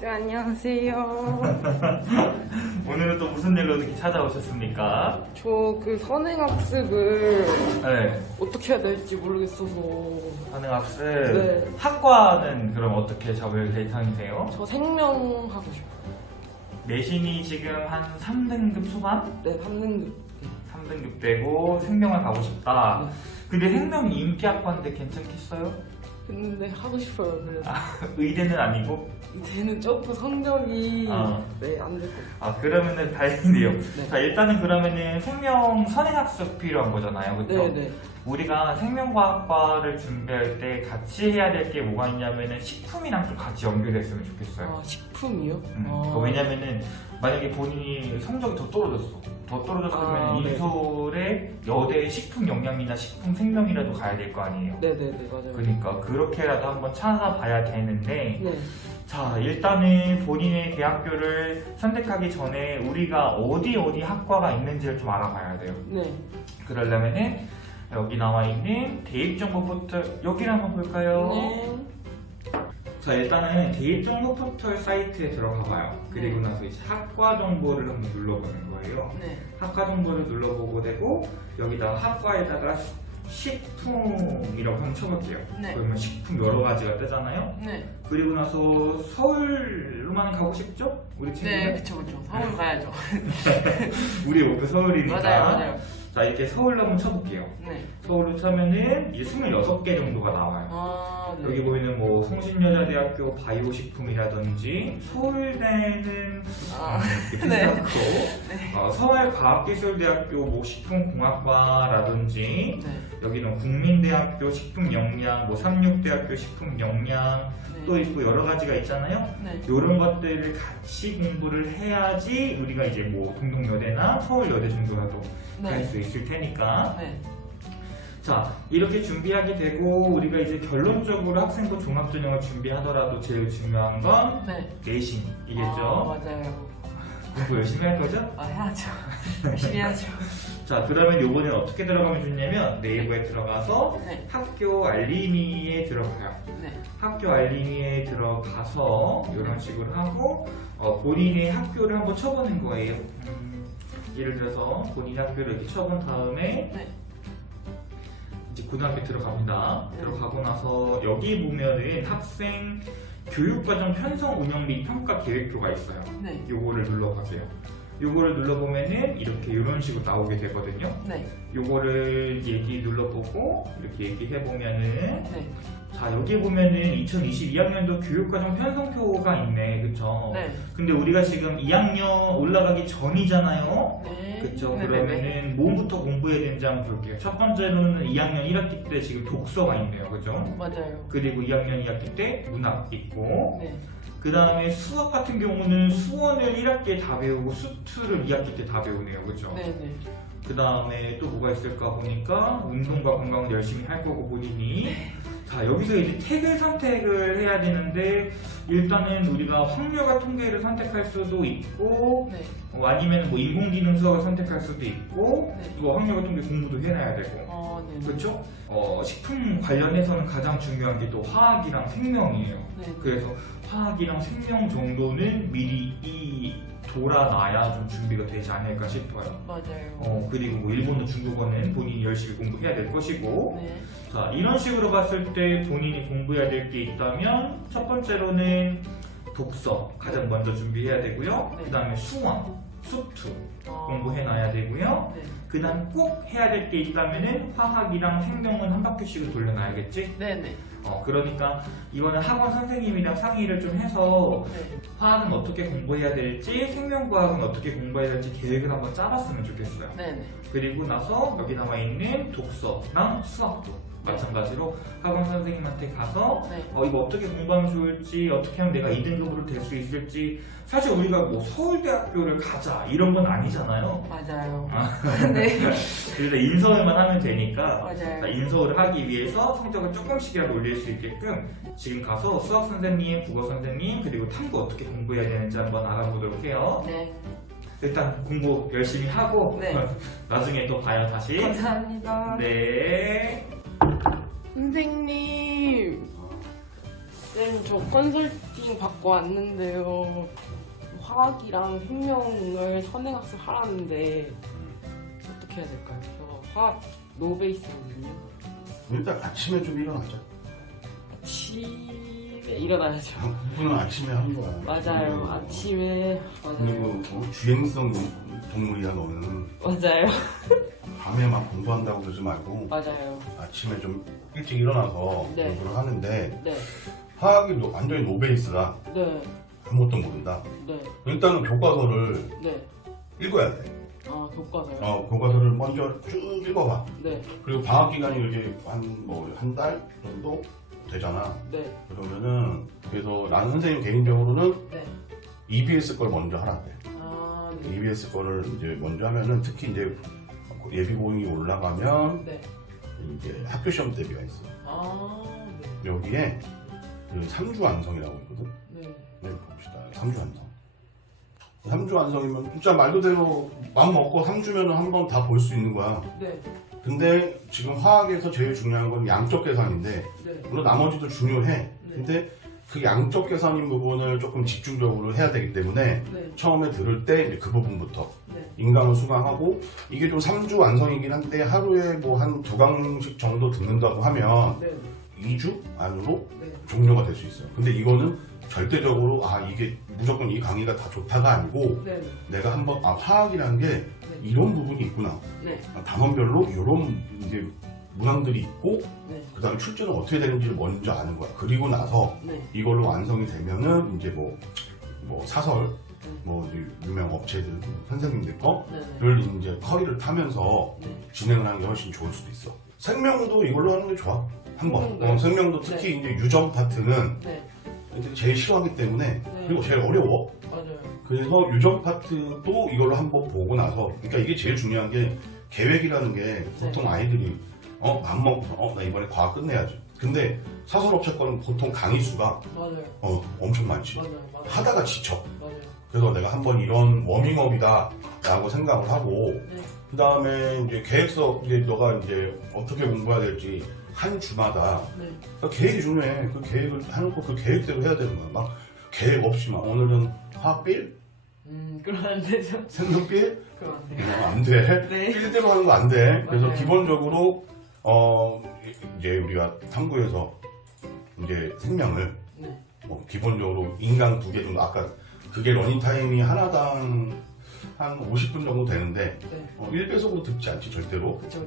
네, 안녕하세요. 오늘은 또 무슨 일로 이렇게 찾아오셨습니까? 저 그 선행학습을 네. 어떻게 해야 될지 모르겠어서. 선행학습. 네. 학과는 그럼 어떻게 잡을 계획이세요? 저 생명 하고 싶어요. 내신이 지금 한 3등급 초반? 네, 3등급. 3등급 되고 생명을 가고 싶다. 네. 근데 생명이 인기학과인데 괜찮겠어요? 근데 하고 싶어요. 그래서 의대는 아니고? 이제는 조금 성적이 네, 안 될 것 같아요. 그러면은 다행이네요. 네. 자, 일단은 그러면은 생명 선행학습 필요한 거잖아요. 그렇죠? 네, 네. 우리가 생명과학과를 준비할 때 같이 해야 될 게 뭐가 있냐면은 식품이랑 좀 같이 연결됐으면 좋겠어요. 아, 식품이요? 왜냐면은 만약에 본인이 성적이 더 떨어졌으면 아, 네. 인솔에 여대 식품 영양이나 식품 생명이라도 가야 될 거 아니에요. 네네네, 맞아요. 그러니까 그렇게라도 한번 찾아봐야 되는데, 네. 자, 일단은 본인의 대학교를 선택하기 전에 우리가 어디 학과가 있는지를 좀 알아봐야 돼요. 네. 그러려면은 여기 나와 있는 대입정보 포털, 여기를 한번 볼까요? 네. 자, 일단은 대입정보 포털 사이트에 들어가 봐요. 그리고 나서 이제 학과 정보를 한번 눌러보는 거예요. 네. 학과 정보를 눌러보고 되고, 여기다가 학과에다가 식품이라고 한번 쳐볼게요. 네. 그러면 식품 여러 가지가 뜨잖아요. 네. 그리고 나서 서울로만 가고 싶죠? 우리 친구들? 네, 그쵸. 서울 가야죠. 우리 목표 서울이니까. 맞아요. 자, 이렇게 서울로 한번 쳐볼게요. 네. 서울로 쳐면은 이제 26개 정도가 나와요. 아, 네. 여기 보이는 뭐 성신여자대학교 바이오식품이라든지, 서울대는 이렇게 네. 비슷하고, 서울과학기술대학교 뭐 식품공학과라든지, 네. 여기는 국민대학교 식품영양, 뭐 삼육대학교 식품영양 또 있고 여러 가지가 있잖아요. 네. 이런 것들을 같이 공부를 해야지 우리가 이제 뭐 동덕여대나 서울여대 정도라도 네. 갈 수 있을 테니까. 네. 자, 이렇게 준비하게 되고 우리가 이제 결론적으로 학생부 종합전형을 준비하더라도 제일 중요한 건 네. 내신이겠죠. 맞아요. 공부 열심히 할 거죠? 해야죠. 열심히 해야죠. 자, 그러면 요번엔 어떻게 들어가면 좋냐면 네이버에 들어가서 네. 학교 알림이에 들어가요. 네. 학교 알림이에 들어가서 이런 식으로 하고 본인의 학교를 한번 쳐보는 거예요. 예를 들어서 본인 학교를 이렇게 쳐본 다음에 네. 이제 고등학교 들어갑니다. 들어가고 나서 여기 보면은 학생 교육과정 편성 운영 및 평가 계획표가 있어요. 네. 요거를 눌러보세요. 요거를 눌러보면은 이렇게 이런 식으로 나오게 되거든요. 네. 요거를 눌러보고 이렇게 얘기해보면은 네. 자, 여기 보면은 2022학년도 교육과정 편성표가 있네. 그쵸? 네. 근데 우리가 지금 2학년 올라가기 전이잖아요. 네. 그쵸? 네. 그러면은 뭐부터 공부해야 되는지 한번 볼게요. 첫 번째로는 2학년 1학기 때 지금 독서가 있네요. 그죠? 맞아요. 그리고 2학년 2학기 때 문학 있고, 네. 그 다음에 수학 같은 경우는 수원을 1학기에 다 배우고 수투를 2학기 때 다 배우네요. 그죠? 네. 네. 그 다음에 또 뭐가 있을까 보니까 운동과 건강을 열심히 할 거고 본인이. 자, 여기서 이제 택을 선택을 해야 되는데 일단은 우리가 확률과 통계를 선택할 수도 있고 네. 아니면 뭐 인공지능 수학을 선택할 수도 있고 네. 또 확률과 통계 공부도 해놔야 되고 네. 그렇죠? 식품 관련해서는 가장 중요한 게 또 화학이랑 생명이에요. 네. 그래서 화학이랑 생명 정도는 미리 돌아놔야 좀 준비가 되지 않을까 싶어요. 맞아요. 그리고 뭐 일본어, 중국어는 본인이 열심히 공부해야 될 것이고. 네. 자, 이런 식으로 봤을 때 본인이 공부해야 될 게 있다면 첫 번째로는 독서 가장 먼저 준비해야 되고요. 네. 그 다음에 수원, 수투 공부해놔야 되고요. 네. 그 다음 꼭 해야 될 게 있다면은 화학이랑 생명은 한 바퀴씩은 돌려놔야겠지? 네네. 그러니까 이거는 학원 선생님이랑 상의를 좀 해서 네. 화학은 어떻게 공부해야 될지, 생명과학은 어떻게 공부해야 될지 계획을 한번 짜봤으면 좋겠어요. 네네. 그리고 나서 여기 나와 있는 독서랑 수학도 마찬가지로 학원 선생님한테 가서 네. 이거 어떻게 공부하면 좋을지, 어떻게 하면 내가 2등급으로 될 수 있을지. 사실 우리가 뭐 서울대학교를 가자 이런 건 아니잖아요. 맞아요. 네. 그래서 인서울만 하면 되니까 맞아요. 인서울을 하기 위해서 성적을 조금씩이라도 올릴 수 있게끔 지금 가서 수학 선생님, 국어 선생님, 그리고 탐구 어떻게 공부해야 되는지 한번 알아보도록 해요. 네. 일단 공부 열심히 하고 네. 나중에 또 봐요 다시. 감사합니다. 네. 선생님. 쌤, 저 컨설팅 받고 왔는데요. 화학이랑 생명을 선행학습 하라는데 어떻게 해야 될까요? 저 화학 노베이스거든요. 일단 아침에 좀 일어나자. 아침에 일어나야죠. 공부는 아침에 하는 거야. 맞아요. 아침에 맞아요. 그리고 주행성 동물이야 너는. 맞아요. 밤에만 공부한다고 그러지 말고 맞아요. 아침에 좀 일찍 일어나서 네. 공부를 하는데 네. 화학이 완전히 노베이스라 네. 아무것도 모른다. 네. 일단은 교과서를 네. 읽어야 돼. 아, 교과서요? 교과서를 먼저 쭉 읽어봐. 네. 그리고 방학 기간이 이렇게 한 달 정도 되잖아. 네. 그러면은 그래서 나는 선생님 개인적으로는 네. EBS 걸 먼저 하라 돼. 아, 네. EBS 거를 이제 먼저 하면은 특히 이제 예비고잉이 올라가면 네. 이제 학교 시험 대비가 있어. 아, 네. 여기에 그 3주 완성이라고 있거든. 네. 네, 봅시다. 3주 완성. 3주 완성이면 진짜 말 그대로 마음 먹고 3주면 한 번 다 볼 수 있는 거야. 네. 근데 지금 화학에서 제일 중요한 건 양적 계산인데 네. 물론 나머지도 중요해. 근데 그 양적 계산인 부분을 조금 집중적으로 해야 되기 때문에 네. 처음에 들을 때 그 부분부터 네. 인강을 수강하고 이게 좀 3주 완성이긴 한데 하루에 뭐 한 2강씩 정도 듣는다고 하면 네. 2주 안으로 네. 종료가 될 수 있어요. 근데 이거는 절대적으로 이게 무조건 이 강의가 다 좋다가 아니고 네. 내가 한번 화학이라는 게 이런 부분이 있구나. 네. 단원별로 이런 이제 문항들이 있고 네. 그 다음에 출제는 어떻게 되는지를 먼저 아는 거야. 그리고 나서 네. 이걸로 완성이 되면은 이제 뭐 사설 뭐 이제 유명 업체들 선생님들 거를 이제 커리를 타면서 네. 진행을 하는 게 훨씬 좋을 수도 있어. 생명도 이걸로 하는 게 좋아. 한번. 네. 생명도 특히 이제 유점 파트는 네. 제일 싫어하기 때문에 그리고 제일 어려워. 맞아요. 그래서 유점 파트도 이걸로 한번 보고 나서 그러니까 이게 제일 중요한 게 계획이라는 게 보통 아이들이 밥 먹고 나 이번에 과학 끝내야지. 근데 사설업체 거는 보통 강의 수가 맞아요. 엄청 많지. 맞아요. 맞아요. 하다가 지쳐. 맞아요. 그래서 내가 한번 이런 워밍업이다 라고 생각을 하고 네. 그 다음에 이제 계획서 이제 너가 이제 어떻게 공부해야 될지 한 주마다 네. 그러니까 계획이 중요해. 그 계획을 해놓고 그 계획대로 해야 되는 거야. 막 계획 없이 막 오늘은 화학빌? 그러면 안 되죠. 생명빌? 그럼 안 돼요. 안 돼. 네. 필대로 하는 거 안 돼. 그래서 맞아요. 기본적으로 이제 우리가 탐구에서 이제 생명을 네. 기본적으로 인강 2개 정도 아까 그게 러닝타임이 하나당 한 50분 정도 되는데 네. 1배속으로 듣지 않지 절대로. 그쵸.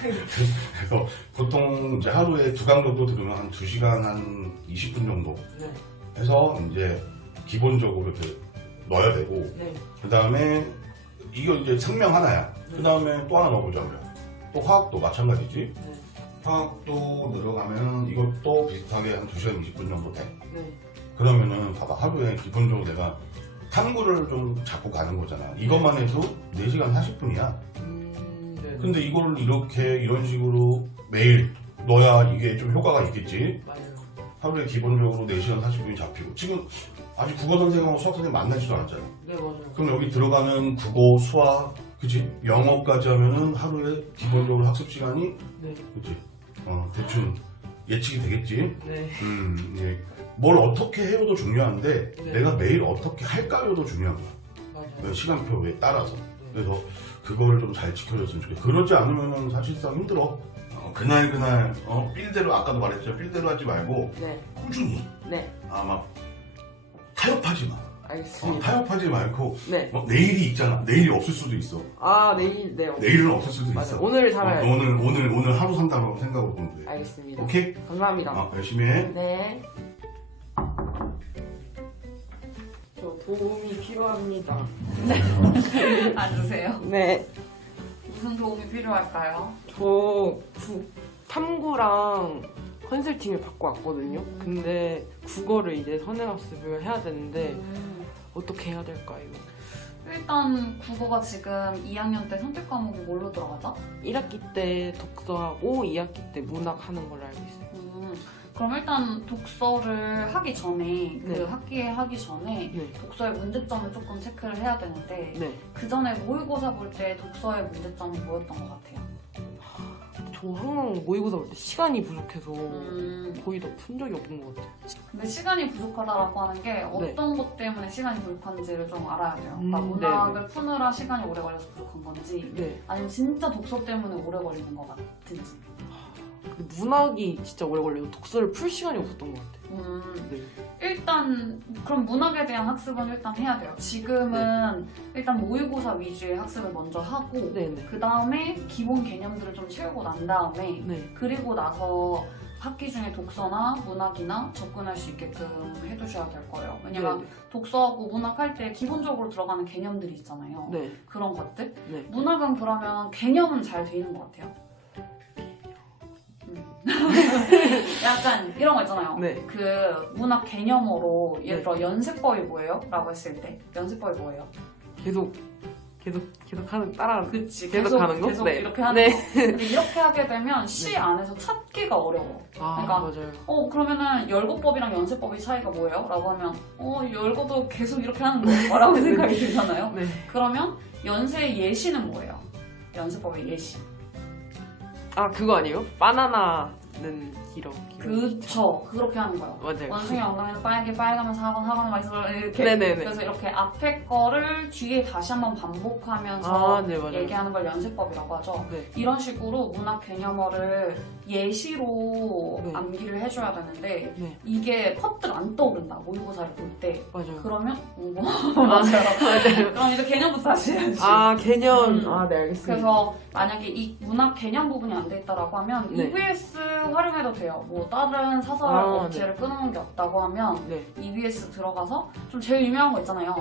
그래서 보통 이제 하루에 2강 정도 들으면 한 2시간 한 20분 정도 네. 해서 이제 기본적으로 이렇게 넣어야 되고 네. 그 다음에 이거 이제 생명 하나야. 그 다음에 또 하나 넣어보자 그래. 또 화학도 마찬가지지. 네. 화학도 들어가면 이것도 비슷하게 한 2시간 20분 정도 돼. 네. 그러면은 봐봐 하루에 기본적으로 내가 탐구를 좀 잡고 가는 거잖아. 이것만 해도 4시간 40분이야. 네. 근데 이걸 이런 식으로 매일 넣어야 이게 좀 효과가 있겠지. 맞아요. 하루에 기본적으로 4시간 40분이 잡히고 지금 아직 국어 선생님하고 수학 선생님 만나지도 않았잖아. 네, 맞아요. 그럼 여기 들어가는 국어, 수학, 그치? 영어까지 하면은 하루에 기본적으로 학습 시간이 네. 그치? 대충 예측이 되겠지. 네. 예. 뭘 어떻게 해요도 중요한데 네. 내가 매일 어떻게 할까요도 중요한 거야. 맞아요. 시간표에 따라서. 그래서 그걸 좀 잘 지켜줬으면 좋겠어. 그러지 않으면은 사실상 힘들어. 그날 필대로 아까도 말했죠. 필대로 하지 말고 네. 꾸준히 네. 막 타협하지 마. 알겠습니다. 타협하지 말고 네. 내일이 있잖아. 내일이 없을 수도 있어. 내일, 네. 내일은 없을 수도 맞아요. 있어. 오늘 살아야 돼. 오늘 하루 산다고 생각으로 보면 돼. 알겠습니다. 오케이? 감사합니다. 열심히 해. 네. 저 도움이 필요합니다. 앉으세요. 네. 무슨 도움이 필요할까요? 저 탐구랑 컨설팅을 받고 왔거든요. 근데 국어를 이제 선행학습을 해야 되는데 어떻게 해야 될까요? 일단 국어가 지금 2학년 때 선택 과목이 뭘로 들어가죠? 1학기 때 독서하고 2학기 때 문학 하는 걸로 알고 있어요. 그럼 일단 독서를 하기 전에 네. 그 학기에 하기 전에 네. 독서의 문제점을 조금 체크를 해야 되는데 네. 그 전에 모의고사 볼 때 독서의 문제점이 뭐였던 것 같아요? 저 항상 모의고사 볼 때 시간이 부족해서 음. 거의 다 푼 적이 없는 것 같아요. 근데 시간이 부족하다라고 하는 게 어떤 것 때문에 시간이 부족한지를 좀 알아야 돼요. 그러니까 문학을 푸느라 시간이 오래 걸려서 부족한 건지 네. 아니면 진짜 독서 때문에 오래 걸리는 것 같은지. 근데 문학이 진짜 오래 걸려요. 독서를 풀 시간이 없었던 것 같아요. 네. 일단 그럼 문학에 대한 학습은 일단 해야 돼요. 지금은 일단 모의고사 위주의 학습을 먼저 하고 네네. 그 다음에 기본 개념들을 좀 채우고 난 다음에 네. 그리고 나서 학기 중에 독서나 문학이나 접근할 수 있게끔 해두셔야 될 거예요. 왜냐면 독서하고 문학할 때 기본적으로 들어가는 개념들이 있잖아요. 네. 그런 것들. 네. 문학은 그러면 개념은 잘 돼 있는 것 같아요. 약간 이런 거 있잖아요. 네. 그 문학 개념으로 예를 들어 연세법이 뭐예요? 라고 했을 때 연세법이 뭐예요? 계속 하는 따라하는. 그치. 계속 가는 거? 계속 네. 이렇게 하는 네. 거. 근데 이렇게 하게 되면 시 안에서 찾기가 어려워. 아 그러니까 맞아요. 그러면은 열고법이랑 연세법의 차이가 뭐예요? 라고 하면 열고도 계속 이렇게 하는 거 라고 생각이 들잖아요. 네. 그러면 연세의 예시는 뭐예요? 연세법의 예시. 아 그거 아니에요? 바나나는 길어. 그쵸. 그렇게 하는 거예요. 맞아요. 원숭이 엉덩이는 빨가면서 학원은 맛있어 이렇게. 네네네. 그래서 이렇게 앞에 거를 뒤에 다시 한번 반복하면서 아, 네, 맞아요. 얘기하는 걸 연세법이라고 하죠. 네. 이런 식으로 문학 개념어를 예시로 네. 암기를 해줘야 되는데 네. 이게 퍼뜩 안 떠오른다. 모의고사를 볼 때. 맞아요. 그러면 아, 맞아요. 그럼 이제 개념부터 다시 해야지. 아 개념. 음. 네 알겠습니다. 그래서 만약에 이 문학 개념 부분이 안 돼 있다라고 하면 네. EBS 활용해도 돼요. 뭐 다른 사설 업체를 끊어놓은 게 없다고 하면 네. EBS 들어가서 좀 제일 유명한 거 있잖아요.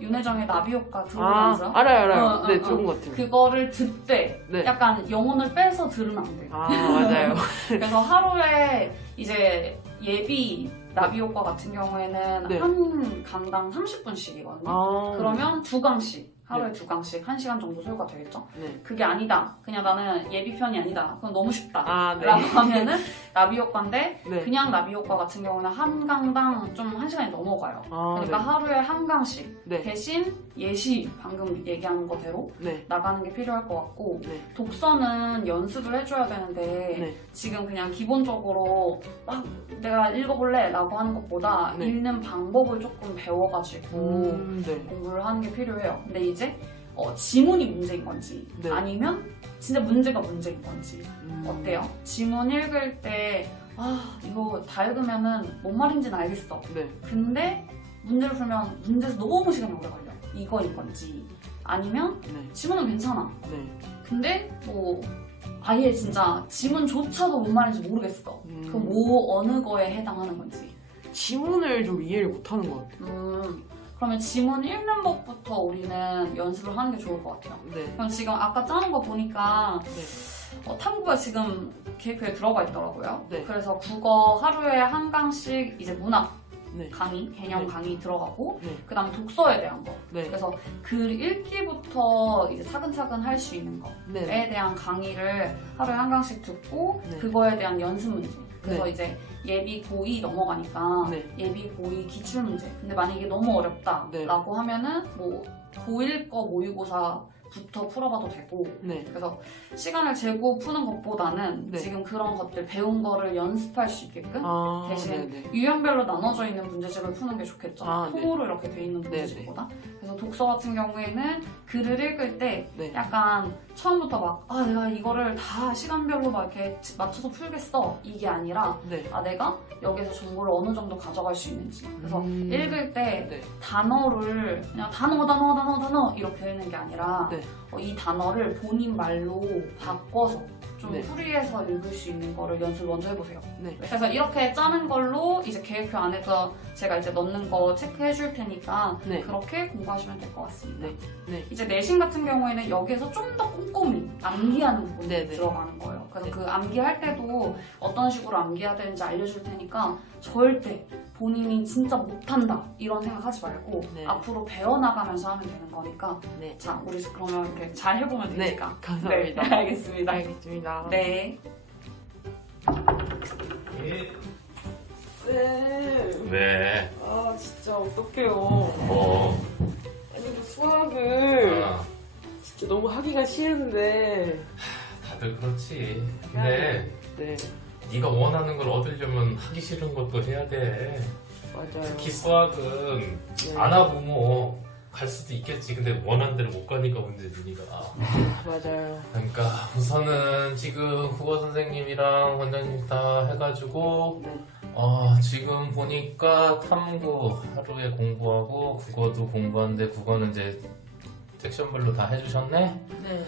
윤혜정의 나비 효과 들어보면서 알아요. 네 좋은 것 같아요. 그거를 듣되 네. 약간 영혼을 빼서 들으면 안 돼요. 아 맞아요. 그래서 하루에 이제 예비 나비 효과 같은 경우에는 네. 한 강당 30분씩이거든요. 아 그러면 2강씩 하루에 네. 2강씩 1시간 정도 소요가 되겠죠? 네. 그게 아니다. 그냥 나는 예비편이 아니다. 그건 너무 쉽다. 아 네. 라고 하면은 나비 효과인데 네. 그냥 나비 효과 같은 경우는 한 강당 좀 1시간이 넘어가요. 아, 그러니까 네. 하루에 한 강씩 네. 대신 예시 방금 얘기한 거대로 네. 나가는 게 필요할 것 같고 네. 독서는 연습을 해줘야 되는데 네. 지금 그냥 기본적으로 막 내가 읽어볼래 라고 하는 것보다 네. 읽는 방법을 조금 배워가지고 네. 공부를 하는 게 필요해요. 근데 이제 지문이 문제인 건지 네. 아니면 진짜 문제가 문제인 건지 어때요? 음. 지문 읽을 때 이거 다 읽으면은 뭔 말인지는 알겠어. 네. 근데 문제를 풀면 문제에서 너무 시간이 오래 걸려. 이거인 건지 아니면 네. 지문은 괜찮아. 네. 근데 뭐 아예 진짜 지문조차도 뭔 말인지 모르겠어. 그럼 어느 거에 해당하는 건지. 지문을 좀 이해를 못하는 것 같아요. 그러면 지문 읽는 법부터 우리는 연습을 하는 게 좋을 것 같아요. 네. 그럼 지금 아까 짜는 거 보니까 네. 탐구가 지금 계획표에 들어가 있더라고요. 네. 그래서 국어 하루에 한 강씩 이제 문학 네. 강의, 개념 네. 강의 들어가고 네. 그 다음에 독서에 대한 거. 네. 그래서 글 읽기부터 이제 차근차근 할 수 있는 거에 네. 대한 강의를 하루에 한 강씩 듣고 네. 그거에 대한 연습 문제. 그래서 네. 이제 예비 고2 넘어가니까 네. 예비 고2 기출 문제. 근데 만약에 이게 너무 어렵다라고 네. 하면은 뭐 고1 거 모의고사부터 풀어봐도 되고. 네. 그래서 시간을 재고 푸는 것보다는 네. 지금 그런 것들 배운 거를 연습할 수 있게끔 아, 대신 네네. 유형별로 나눠져 있는 문제집을 푸는 게 좋겠죠. 아, 네. 통으로 이렇게 돼 있는 문제집보다. 그래서 독서 같은 경우에는 글을 읽을 때 네. 약간 처음부터 막 내가 이거를 다 시간별로 막 이렇게 맞춰서 풀겠어 이게 아니라 네. 내가 여기서 정보를 어느 정도 가져갈 수 있는지. 그래서 읽을 때 네. 단어를 그냥 단어 이렇게 읽는 게 아니라 네. 이 단어를 본인 말로 바꿔서 좀 네. 풀이해서 읽을 수 있는 거를 연습을 먼저 해보세요. 네. 그래서 이렇게 짜는 걸로 이제 계획표 안에서 제가 이제 넣는 거 체크해 줄 테니까 네. 그렇게 공부하시면 될 것 같습니다. 네. 네. 이제 내신 같은 경우에는 여기에서 좀 더 꼼꼼히 암기하는 부분이 네, 네. 들어가는 거예요. 그래서 네. 그 암기할 때도 어떤 식으로 암기해야 되는지 알려줄 테니까 절대 본인이 진짜 못한다 이런 생각하지 말고 네. 앞으로 배워나가면서 하면 되는 거니까 네. 자 우리 그러면 이렇게 잘 해보면 네. 되니까 감사합니다. 네, 알겠습니다. 알겠습니다. 네. 쌤. 왜? 아 진짜 어떡해요. 뭐? 아니 그 수학을 아, 진짜 너무 하기가 싫은데 다 다들 그렇지. 근데 네, 네가 원하는 걸 얻으려면 하기 싫은 것도 해야 돼. 맞아요. 특히 수학은 네. 안 하고 뭐 갈 수도 있겠지. 근데 원하는 대로 못 가니까 문제지 네가. 맞아요. 그러니까 우선은 지금 국어 선생님이랑 원장님 다 해가지고 네. 지금 보니까 탐구 하루에 공부하고 국어도 공부하는데 국어는 이제 섹션별로 다 해주셨네? 네.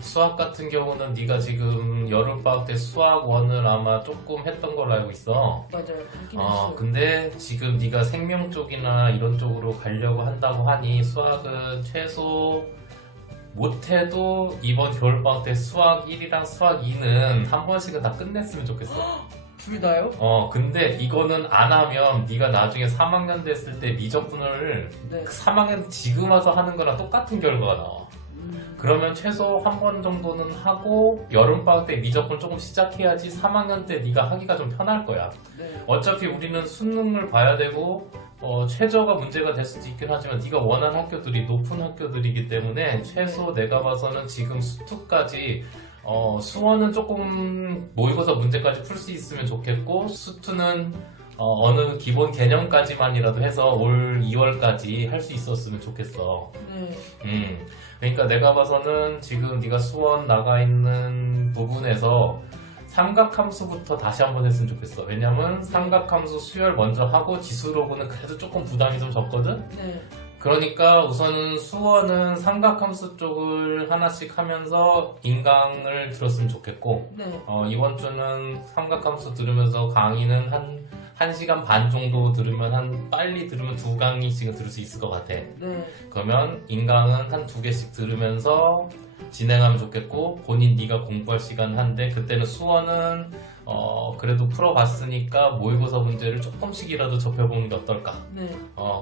수학 같은 경우는 네가 지금 여름방학 때 수학 1을 아마 조금 했던 걸로 알고 있어. 맞아요. 하긴 했어요. 근데 지금 네가 생명 쪽이나 이런 쪽으로 가려고 한다고 하니 수학은 최소 못해도 이번 겨울방학 때 수학 1이랑 수학 2는 한 번씩은 다 끝냈으면 좋겠어. 둘 다요? 근데 이거는 안 하면 네가 나중에 3학년 됐을 때 미적분을 네. 3학년 지금 와서 하는 거랑 똑같은 결과가 나와. 그러면 최소 한 번 정도는 하고 여름방학 때 미적분 조금 시작해야지 3학년 때 네가 하기가 좀 편할 거야. 네. 어차피 우리는 수능을 봐야 되고 최저가 문제가 될 수도 있긴 하지만 네가 원하는 학교들이 높은 학교들이기 때문에 최소 내가 봐서는 지금 수투까지 수원은 조금 모의고사 문제까지 풀 수 있으면 좋겠고 수투는 어느 기본 개념까지만이라도 해서 올 2월까지 할 수 있었으면 좋겠어. 네. 그러니까 내가 봐서는 지금 네가 수원 나가 있는 부분에서 삼각함수부터 다시 한번 했으면 좋겠어. 왜냐면 삼각함수 수열 먼저 하고 지수로고는 그래도 조금 부담이 좀 적거든? 네. 그러니까 우선은 수원은 삼각함수 쪽을 하나씩 하면서 인강을 들었으면 좋겠고 네. 이번 주는 삼각함수 들으면서 강의는 한 1시간 반 정도 들으면 빨리 들으면 2강의씩은 들을 수 있을 것 같아. 네. 그러면 인강은 한 2개씩 들으면서 진행하면 좋겠고 본인 네가 공부할 시간 한데 그때는 수원은 그래도 풀어봤으니까 모의고사 문제를 조금씩이라도 접해보는 게 어떨까. 네.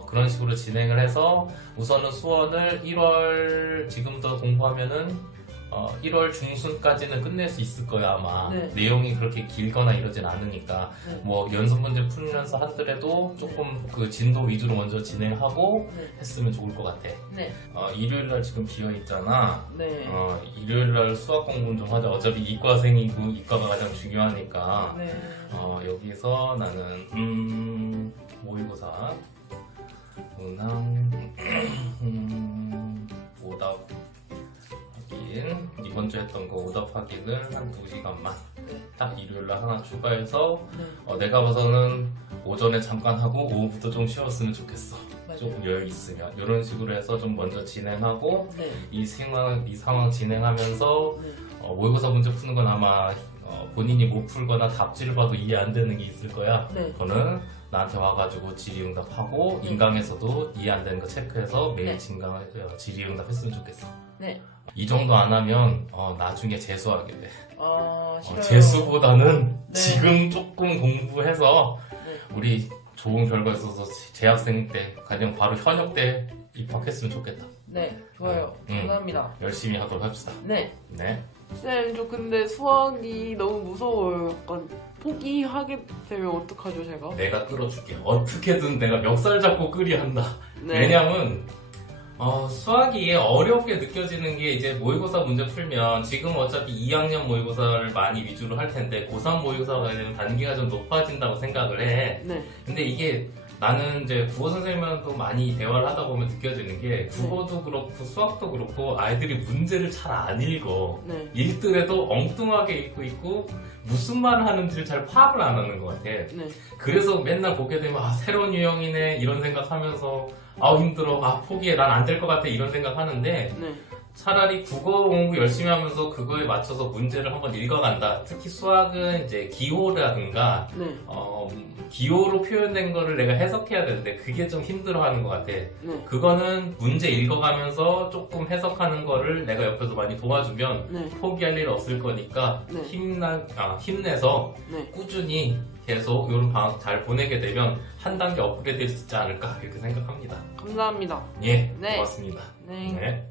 그런 식으로 진행을 해서 우선은 수원을 1월 지금부터 공부하면은 1월 중순까지는 끝낼 수 있을 거야 아마. 네. 내용이 그렇게 길거나 이러진 않으니까 네. 뭐 연습 문제 풀면서 하더라도 조금 그 진도 위주로 먼저 진행하고 네. 했으면 좋을 것 같아. 네. 일요일날 지금 비어 있잖아. 네. 일요일날 수학 공부는 좀 하자. 어차피 이과생이고 이과가 가장 중요하니까. 네. 여기서 나는 모의고사 문항 오답 확인 이번 주에 했던 거 오답 확인을 한 2시간만 딱 일요일날 하나 추가해서 내가 봐서는 오전에 잠깐 하고 오후부터 좀 쉬었으면 좋겠어. 맞아요. 조금 여유 있으면 이런 식으로 해서 좀 먼저 진행하고 네. 이 상황 진행하면서 네. 모의고사 문제 푸는 건 아마 본인이 못 풀거나 답지를 봐도 이해 안 되는 게 있을 거야. 네. 그거는 나한테 와가지고 질의응답하고 인강에서도 이해 안 되는 거 체크해서 매일 네. 질의응답 했으면 좋겠어. 네. 이 정도 안 하면 나중에 재수하게 돼. 싫어요. 재수보다는 네. 지금 조금 공부해서 네. 우리 좋은 결과 있어서 재학생 때 그냥 바로 현역 때 입학했으면 좋겠다. 네. 좋아요. 감사합니다. 열심히 하도록 합시다. 네. 네. 쌤, 저 근데 수학이 너무 무서워요. 약간 포기하게 되면 어떡하죠, 제가? 내가 끌어줄게. 어떻게든 내가 멱살 잡고 끌이야 한다. 네. 왜냐면 수학이 어렵게 느껴지는 게 이제 모의고사 문제 풀면 지금 어차피 2학년 모의고사를 많이 위주로 할 텐데 고3 모의고사가 되면 단계가 좀 높아진다고 생각을 해. 네. 근데 이게 나는 이제 국어 선생님하고 많이 대화를 하다 보면 느껴지는 게 국어도 그렇고 수학도 그렇고 아이들이 문제를 잘 안 읽어. 네. 읽더라도 엉뚱하게 읽고 있고 무슨 말을 하는지를 잘 파악을 안 하는 것 같아. 네. 그래서 맨날 보게 되면 새로운 유형이네 이런 생각하면서 힘들어 포기해 난 안 될 것 같아 이런 생각하는데 네. 차라리 국어 공부 열심히 하면서 그거에 맞춰서 문제를 한번 읽어간다. 특히 수학은 이제 기호라든가 네. 기호로 표현된 거를 내가 해석해야 되는데 그게 좀 힘들어하는 것 같아. 네. 그거는 문제 읽어가면서 조금 해석하는 거를 내가 옆에서 많이 도와주면 네. 포기할 일 없을 거니까 네. 힘내서 네. 꾸준히 계속 이런 방학 잘 보내게 되면 한 단계 업그레이드 될 수 있지 않을까 이렇게 생각합니다. 감사합니다. 예, 네. 고맙습니다. 네. 네.